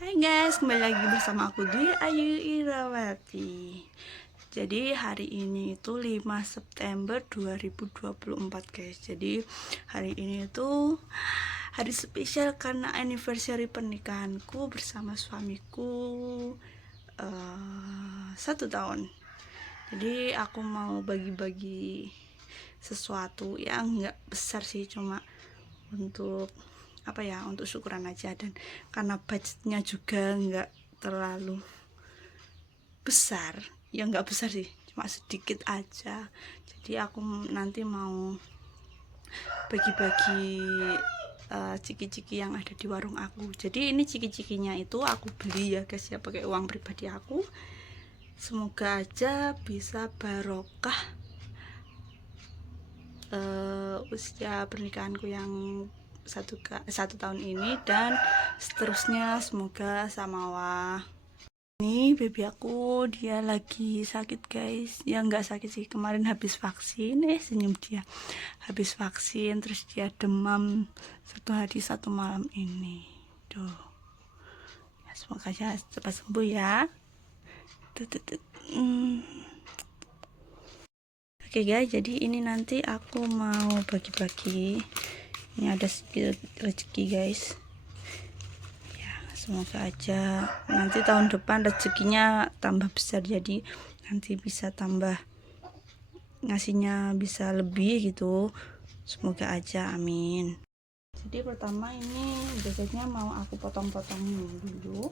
Hai guys, kembali lagi bersama aku di Ayu Irawati. Jadi hari ini itu 5 September 2024 guys. Jadi hari ini itu hari spesial karena anniversary pernikahanku bersama suamiku 1 tahun. Jadi aku mau bagi-bagi sesuatu yang nggak besar sih, cuma untuk untuk syukuran aja, dan karena budgetnya juga nggak terlalu besar, ya nggak besar sih, cuma sedikit aja. Jadi aku nanti mau bagi-bagi ciki-ciki yang ada di warung aku. Jadi ini ciki-cikinya itu aku beli ya guys ya, pakai uang pribadi aku. Semoga aja bisa barokah usia pernikahanku yang satu tahun ini dan seterusnya, semoga samawa. Ini baby aku, dia lagi sakit guys, ya nggak sakit sih, kemarin habis vaksin, senyum dia, habis vaksin terus dia demam 1 hari 1 malam ini tuh ya, semoga aja cepat sembuh ya. Oke guys, jadi ini nanti aku mau bagi-bagi, ini ada sedikit rezeki guys ya, semoga aja nanti tahun depan rezekinya tambah besar, jadi nanti bisa tambah ngasihnya, bisa lebih gitu, semoga aja, amin. Jadi pertama ini jaketnya mau aku potong-potong dulu.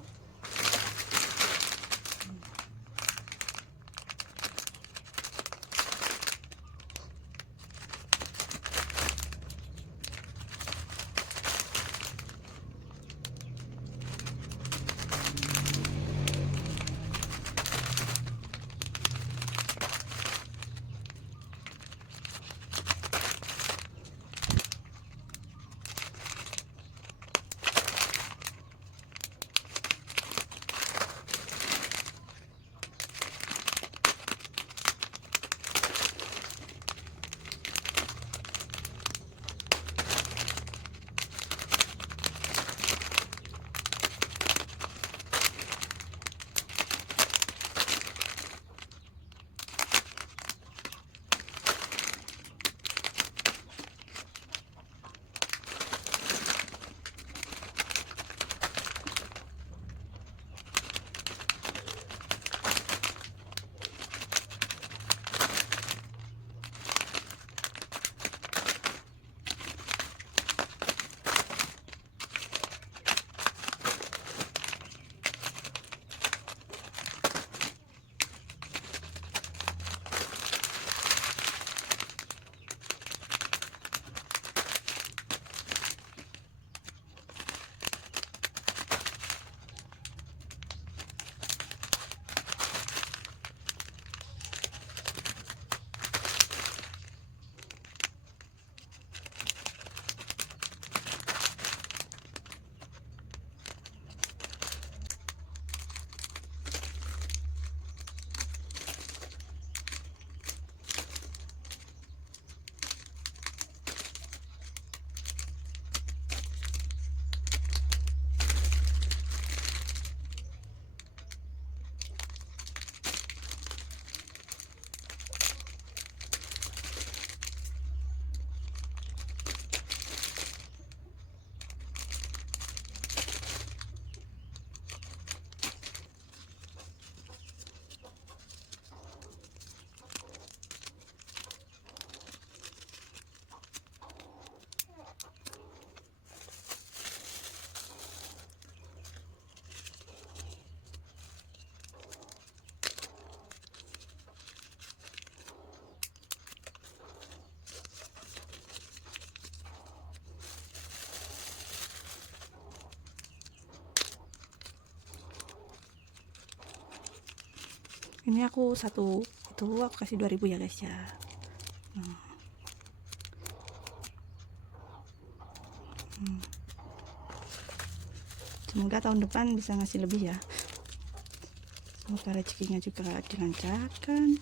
Ini aku satu itu aku kasih 2000 ya guys ya. Semoga tahun depan bisa ngasih lebih ya, semoga rezekinya juga dilancarkan.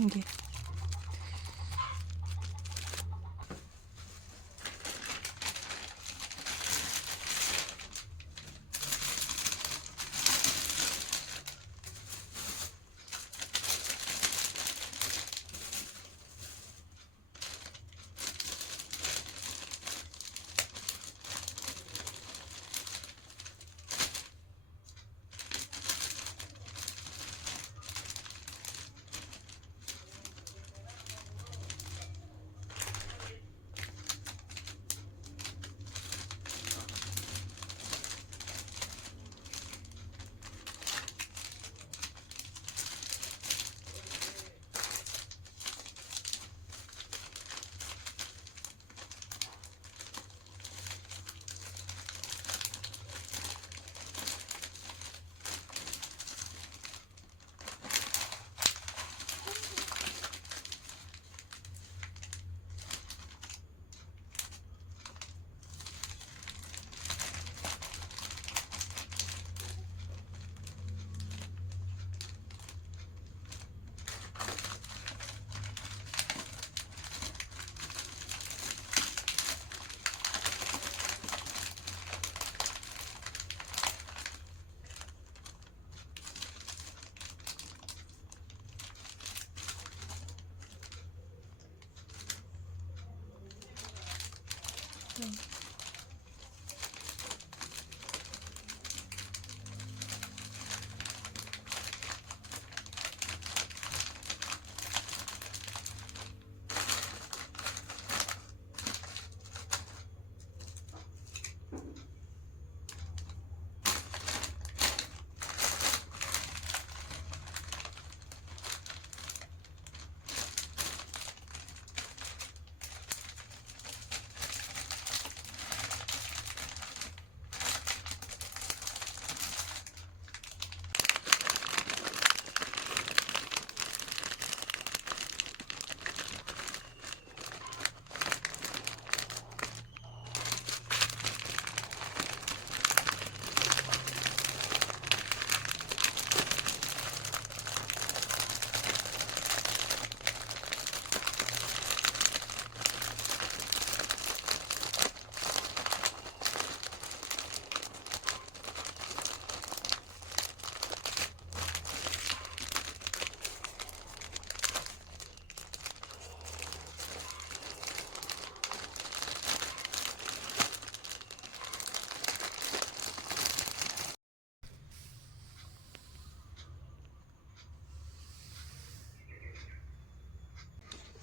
Nggih.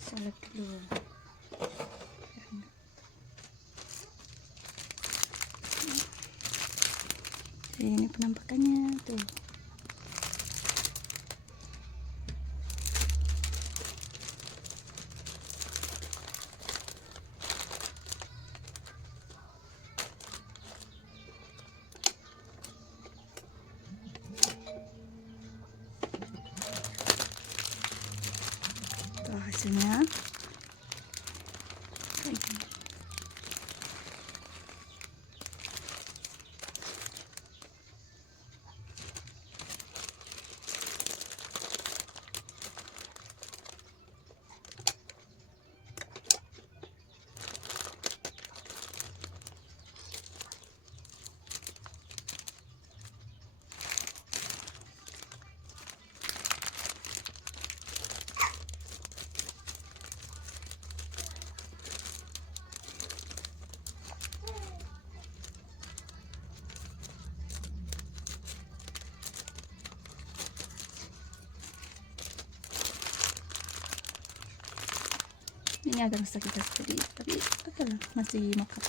Salad dulu. Ini penampakannya tuh. Tuh hasilnya. Ini agak sakit tadi, tapi apa lah, masih mokat.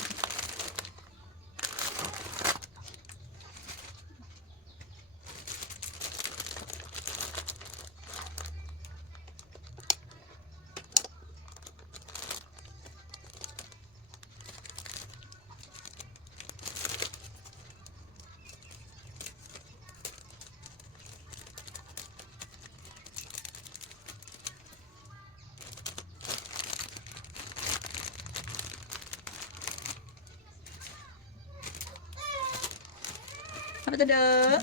Apa tuh, Dek?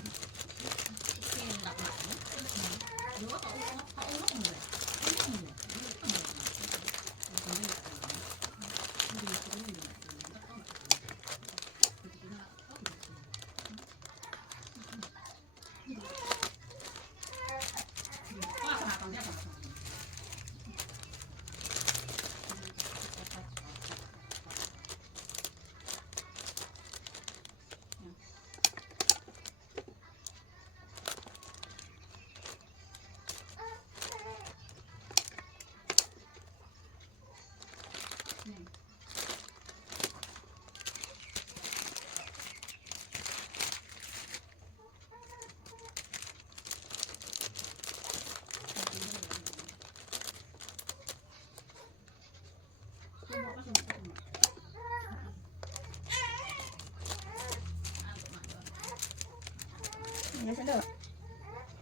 Ya sendok.